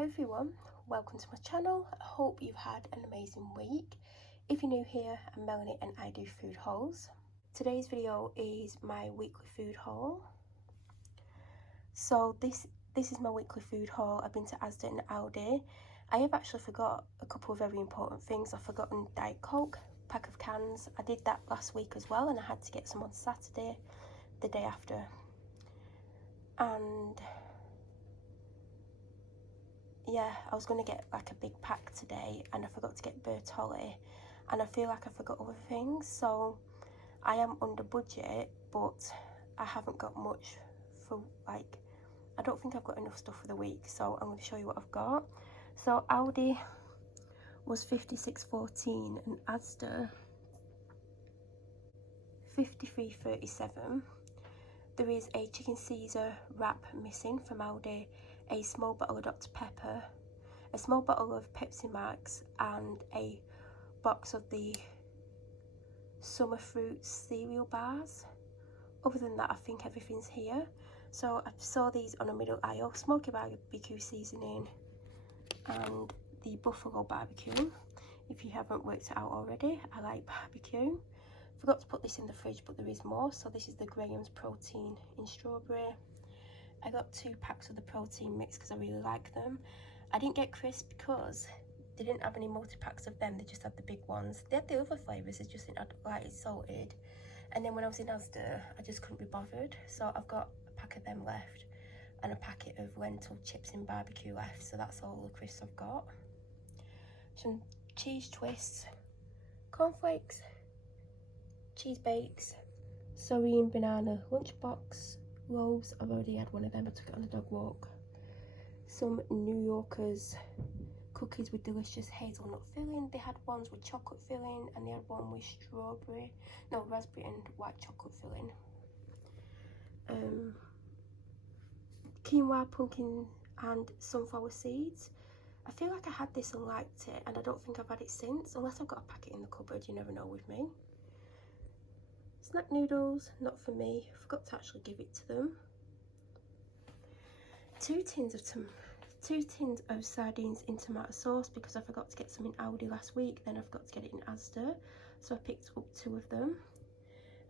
Hi everyone, welcome to my channel. I hope you've had an amazing week. If you're new here, I'm Melanie and I do food hauls. Today's video is my weekly food haul. So this is my weekly food haul. I've been to Asda and Aldi. I have actually forgot a couple of very important things. I've forgotten Diet Coke, pack of cans. I did that last week as well and I had to get some on Saturday, the day after. And yeah, I was going to get like a big pack today and I forgot to get Bertolli and I feel like I forgot other things, so I am under budget, but I haven't got much for, like, I don't think I've got enough stuff for the week, so I'm going to show you what I've got. So Aldi was 56.14 and Asda 53.37. There is a chicken Caesar wrap missing from Aldi, a small bottle of Dr Pepper, a small bottle of Pepsi Max and a box of the summer fruit cereal bars. Other than that, I think everything's here. So I saw these on a middle aisle, smoky barbecue seasoning and the buffalo barbecue. If you haven't worked it out already, I like barbecue. Forgot to put this in the fridge, but there is more. So this is the Graham's protein in strawberry. I got 2 packs of the protein mix because I really like them. I didn't get crisp because they didn't have any multi-packs of them, they just had the big ones. They had the other flavours, they just didn't have like it's salted. And then when I was in Asda, I just couldn't be bothered. So I've got a pack of them left and a packet of lentil chips in barbecue left. So that's all the crisps I've got. Some cheese twists, cornflakes, cheese bakes, sorry and banana lunchbox loaves. I've already had one of them, I took it on a dog walk. Some New Yorkers cookies with delicious hazelnut filling. They had ones with chocolate filling and they had one with raspberry and white chocolate filling. Quinoa, pumpkin and sunflower seeds. I feel like I had this and liked it, and I don't think I've had it since, unless I've got a packet in the cupboard, you never know with me. Snack noodles, not for me, forgot to actually give it to them. 2 tins of sardines in tomato sauce because I forgot to get some in Aldi last week, then I forgot to get it in Asda, so I picked up 2 of them.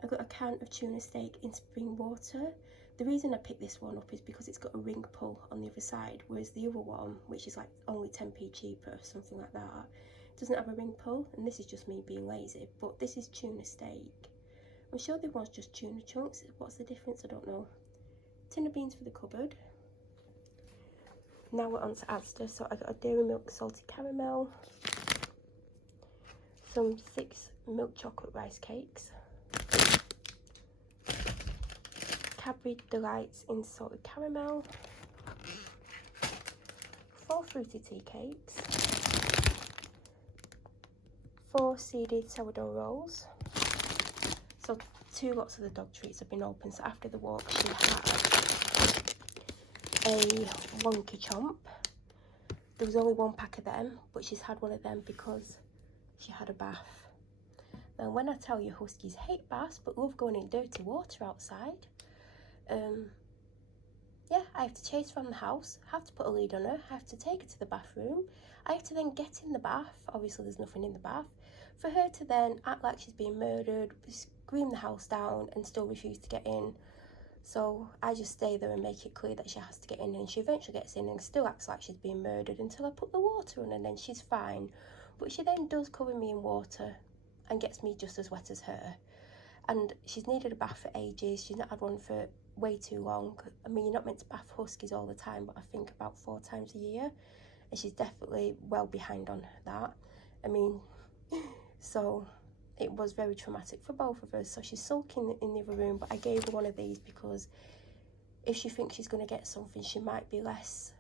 I got a can of tuna steak in spring water. The reason I picked this one up is because it's got a ring pull on the other side, whereas the other one, which is like only 10p cheaper, something like that, doesn't have a ring pull, and this is just me being lazy. But this is tuna steak. I'm sure there was just tuna chunks. What's the difference? I don't know. Tin of beans for the cupboard. Now we're on to Asda. So I got a dairy milk salted caramel, some 6 milk chocolate rice cakes, Cadbury Delights in salted caramel, 4 fruity tea cakes, 4 seeded sourdough rolls. So 2 lots of the dog treats have been open. So after the walk she had a wonky chomp. There was only 1 pack of them, but she's had one of them because she had a bath. Now when I tell you huskies hate baths but love going in dirty water outside, yeah, I have to chase her from the house, have to put a lead on her, I have to take her to the bathroom, I have to then get in the bath, obviously there's nothing in the bath, for her to then act like she's being murdered, scream the house down and still refuse to get in. So I just stay there and make it clear that she has to get in, and she eventually gets in and still acts like she's being murdered until I put the water on, and then she's fine. But she then does cover me in water and gets me just as wet as her. And she's needed a bath for ages, she's not had one for way too long. I mean, you're not meant to bath huskies all the time, but I think about 4 times a year, and she's definitely well behind on that. I mean, so it was very traumatic for both of us. So she's sulking in the other room, but I gave her one of these because if she thinks she's going to get something, she might be less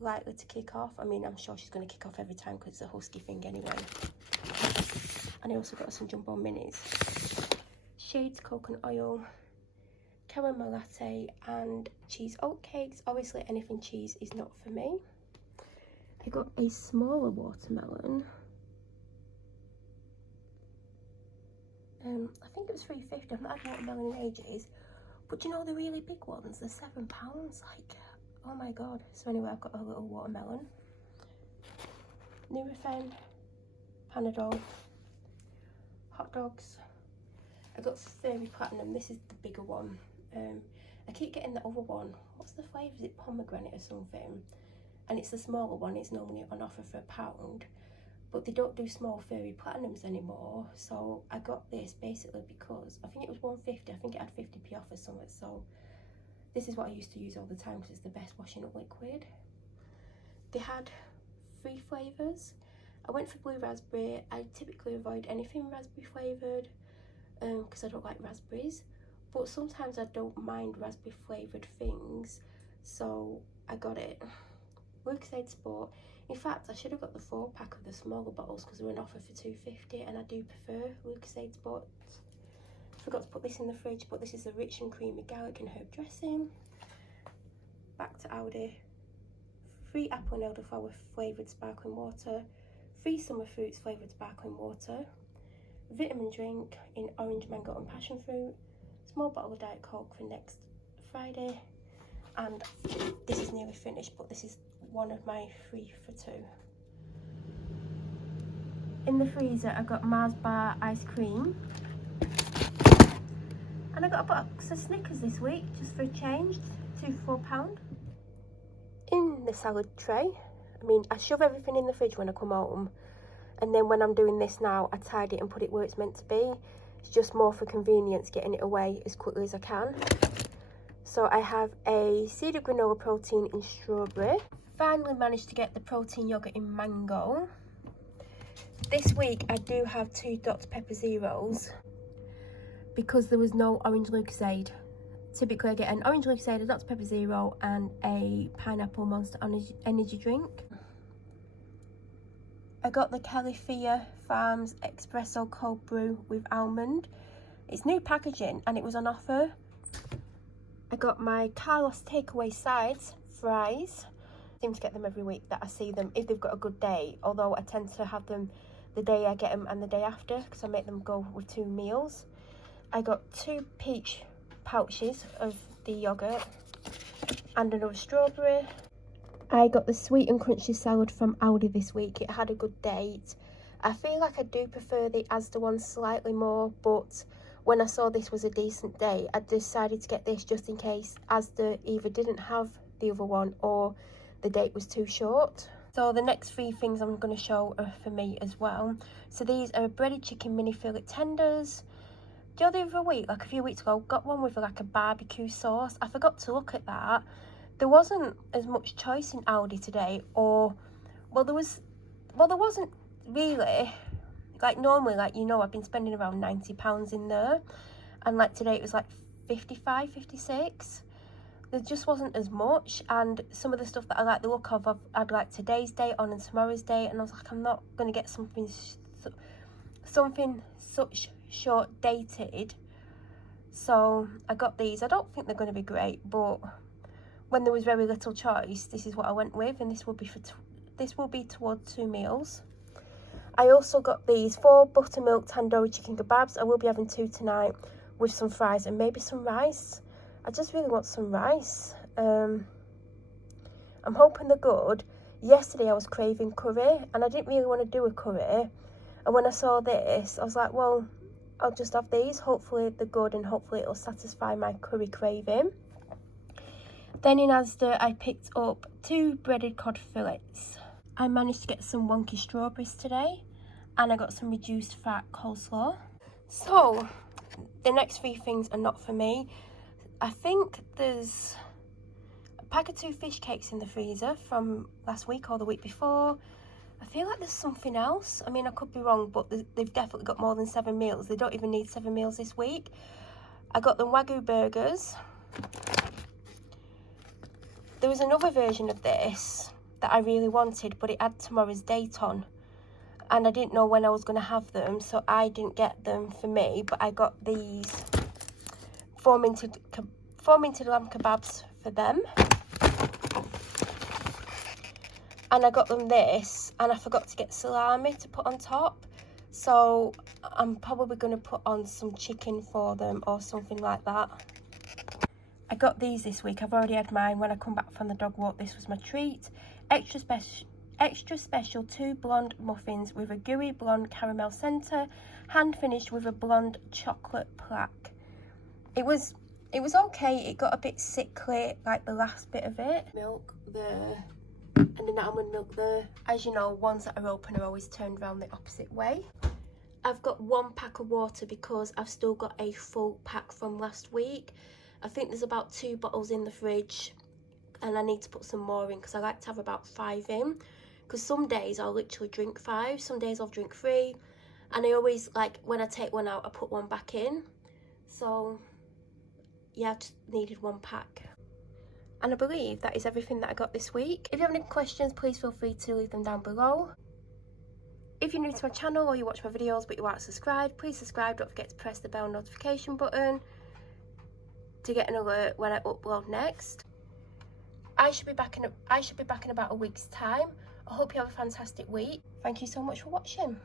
likely to kick off. I mean, I'm sure she's going to kick off every time because it's a husky thing anyway. And I also got some jumbo minis, shades coconut oil, caramel latte and cheese oatcakes. Obviously anything cheese is not for me. I got a smaller watermelon. I think it was £3.50. I've not had watermelon in ages, but you know the really big ones, they're £7. Like, oh my god. So anyway, I've got a little watermelon. Nurofen, Panadol, hot dogs. I got Fairy Platinum. This is the bigger one. I keep getting the other one. What's the flavour? Is it pomegranate or something? And it's the smaller one. It's normally on offer for £1. But they don't do small Fairy Platinums anymore. So I got this basically because I think it was £1.50. I think it had 50p off or something. So this is what I used to use all the time because it's the best washing up liquid. They had 3 flavours. I went for blue raspberry. I typically avoid anything raspberry flavoured because I don't like raspberries. But sometimes I don't mind raspberry flavoured things. So I got it. Lucozade Sport. In fact, I should have got the 4-pack of the smaller bottles because they were on offer for £2.50, and I do prefer Lucozade Sport. Forgot to put this in the fridge, but this is the rich and creamy garlic and herb dressing. Back to Aldi. 3 apple and elderflower flavoured sparkling water, 3 summer fruits flavoured sparkling water, vitamin drink in orange, mango and passion fruit, small bottle of Diet Coke for next Friday, and this is nearly finished, but this is one of my 3 for 2. In the freezer I got Mars bar ice cream, and I got a box of Snickers this week just for a change, 2 for £4. In the salad tray, I shove everything in the fridge when I come home, and then when I'm doing this now I tidy it and put it where it's meant to be. It's just more for convenience getting it away as quickly as I can. So I have a seeded granola protein in strawberry. Finally managed to get the protein yogurt in mango. This week I do have 2 Dr Pepper Zeros because there was no orange Lucozade. Typically I get an orange Lucozade, a Dr Pepper Zero and a pineapple Monster energy drink. I got the Califia Farms Espresso Cold Brew with almond. It's new packaging and it was on offer. I got my Carlos takeaway sides, fries. I seem to get them every week that I see them if they've got a good day, although I tend to have them the day I get them and the day after because I make them go with 2 meals. I got 2 peach pouches of the yogurt and another strawberry. I got the sweet and crunchy salad from Aldi this week. It had a good date. I feel like I do prefer the Asda one slightly more, but when I saw this was a decent day, I decided to get this just in case Asda either didn't have the other one or the date was too short. So the next 3 things I'm going to show are for me as well. So these are breaded chicken mini fillet tenders. The other week, like a few weeks ago, got one with like a barbecue sauce. I forgot to look at that. There wasn't as much choice in Aldi today, or there wasn't really. Like normally, like I've been spending around £90 in there, and like today it was like 55, 56. There just wasn't as much, and some of the stuff that I like the look of, I've had like today's date on and tomorrow's date, and I was like, I'm not going to get something such short dated. So I got these. I don't think they're going to be great, but when there was very little choice, this is what I went with, and this will be towards 2 meals. I also got these 4 buttermilk tandoori chicken kebabs. I will be having 2 tonight with some fries and maybe some rice. I just really want some rice. I'm hoping they're good. Yesterday I was craving curry and I didn't really want to do a curry. And when I saw this, I was like, well, I'll just have these. Hopefully they're good and hopefully it'll satisfy my curry craving. Then in Asda, I picked up 2 breaded cod fillets. I managed to get some wonky strawberries today, and I got some reduced fat coleslaw. So the next 3 things are not for me. I think there's a pack of 2 fish cakes in the freezer from last week or the week before. I feel like there's something else. I could be wrong, but they've definitely got more than 7 meals. They don't even need 7 meals this week. I got the Wagyu burgers. There was another version of this that I really wanted, but it had tomorrow's date on. And I didn't know when I was going to have them, so I didn't get them for me. But I got these 4 minted lamb kebabs for them. And I got them this, and I forgot to get salami to put on top. So I'm probably going to put on some chicken for them or something like that. I got these this week. I've already had mine when I come back from the dog walk. This was my treat. extra special 2 blonde muffins with a gooey blonde caramel centre, hand finished with a blonde chocolate plaque. It was okay. It got a bit sickly, like the last bit of it. Milk there, and then almond milk there. As you know, ones that are open are always turned around the opposite way. I've got 1 pack of water because I've still got a full pack from last week. I think there's about 2 bottles in the fridge, and I need to put some more in because I like to have about 5 in. Because some days I'll literally drink 5, some days I'll drink 3, and I always, like, when I take one out, I put one back in. So yeah, I just needed 1 pack. And I believe that is everything that I got this week. If you have any questions, please feel free to leave them down below. If you're new to my channel or you watch my videos but you aren't subscribed, please subscribe. Don't forget to press the bell notification button to get an alert when I upload next. I should be back in about a week's time. I hope you have a fantastic week. Thank you so much for watching.